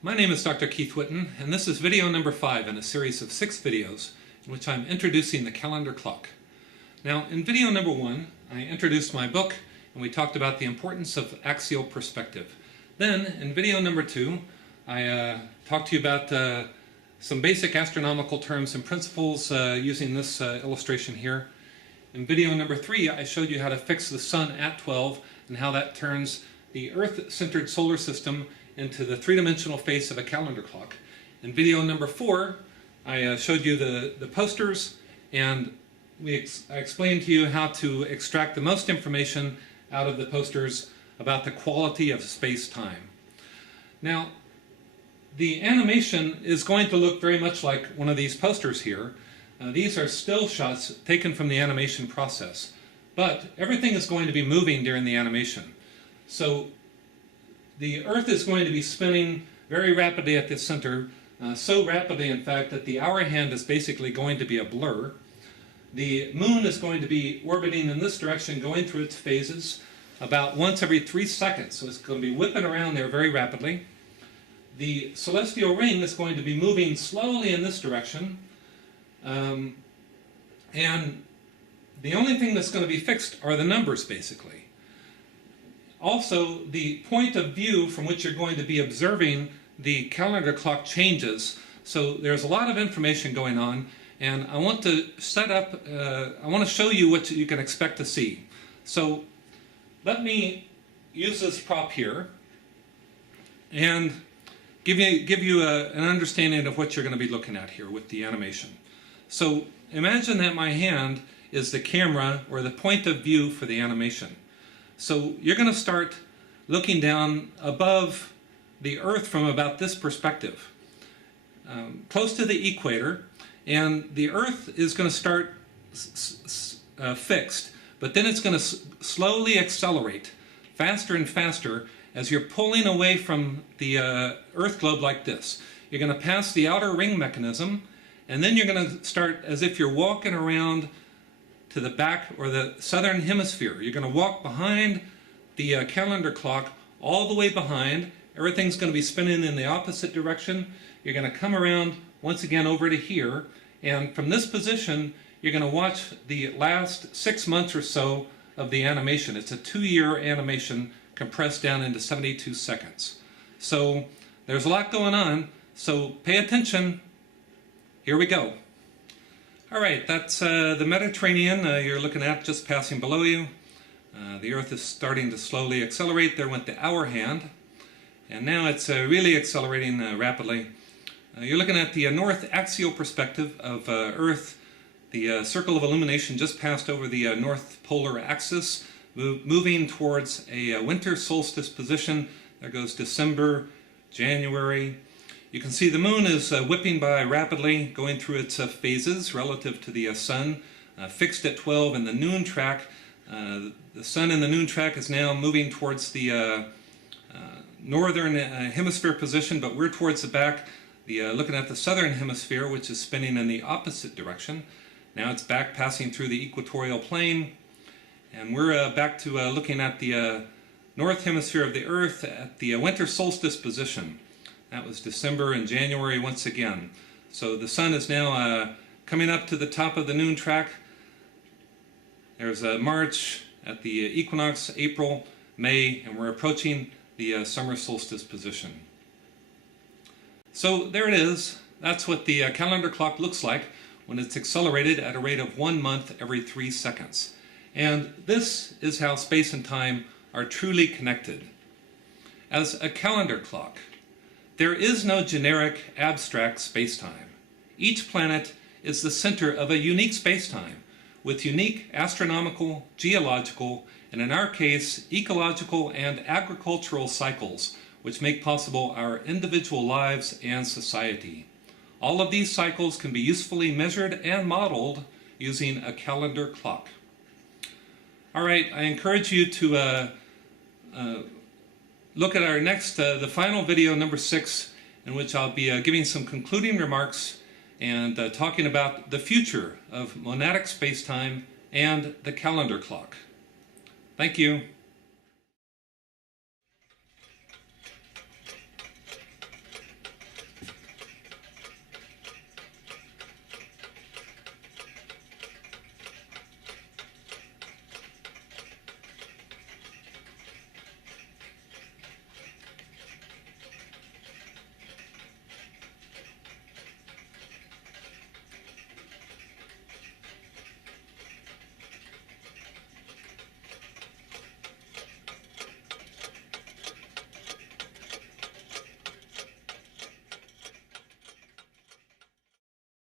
My name is Dr. Keith Whitten, and this is video number 5 in a series of 6 videos in which I'm introducing the calendar clock. Now, in video number 1, I introduced my book and we talked about the importance of axial perspective. Then, in video number 2, I talked to you about some basic astronomical terms and principles using this illustration here. In video number 3, I showed you how to fix the sun at 12 and how that turns the Earth-centered solar system into the three-dimensional face of a calendar clock. In video number 4, I showed you the posters, and I explained to you how to extract the most information out of the posters about the quality of space-time. Now, the animation is going to look very much like one of these posters here. These are still shots taken from the animation process, but everything is going to be moving during the animation. So the Earth is going to be spinning very rapidly at the center, so rapidly in fact that the hour hand is basically going to be a blur. The moon is going to be orbiting in this direction, going through its phases about once every 3 seconds, so it's going to be whipping around there very rapidly. The celestial ring is going to be moving slowly in this direction, and the only thing that's going to be fixed are the numbers, basically. Also, the point of view from which you're going to be observing the calendar clock changes. So there's a lot of information going on, and I want to set up, I want to show you what you can expect to see. So let me use this prop here and give you an understanding of what you're going to be looking at here with the animation. So imagine that my hand is the camera or the point of view for the animation. So you're going to start looking down above the Earth from about this perspective, close to the equator, and the Earth is going to start fixed, but then it's going to slowly accelerate faster and faster as you're pulling away from the Earth globe like this. You're going to pass the outer ring mechanism, and then you're going to start as if you're walking around to the back or the southern hemisphere. You're going to walk behind the calendar clock, all the way behind. Everything's going to be spinning in the opposite direction. You're going to come around once again over to here, and from this position you're going to watch the last 6 months or so of the animation. It's a 2-year animation compressed down into 72 seconds. So there's a lot going on, so pay attention. Here we go. All right, that's the Mediterranean you're looking at just passing below you. The Earth is starting to slowly accelerate. There went the hour hand, and now it's really accelerating rapidly. You're looking at the north axial perspective of Earth. The circle of illumination just passed over the north polar axis, moving towards a winter solstice position. There goes December, January. You can see the moon is whipping by rapidly, going through its phases relative to the sun, fixed at 12 in the noon track. The sun in the noon track is now moving towards the northern hemisphere position, but we're towards the back, looking at the southern hemisphere, which is spinning in the opposite direction. Now it's back passing through the equatorial plane, and we're back to looking at the north hemisphere of the Earth at the winter solstice position. That was December and January once again. So the sun is now coming up to the top of the noon track. There's March at the equinox, April, May, and we're approaching the summer solstice position. So there it is. That's what the calendar clock looks like when it's accelerated at a rate of 1 month every 3 seconds. And this is how space and time are truly connected. As a calendar clock, there is no generic, abstract spacetime. Each planet is the center of a unique spacetime, with unique astronomical, geological, and in our case, ecological and agricultural cycles, which make possible our individual lives and society. All of these cycles can be usefully measured and modeled using a calendar clock. All right, I encourage you to look at our next, the final video, number 6, in which I'll be giving some concluding remarks and talking about the future of monadic spacetime and the calendar clock. Thank you.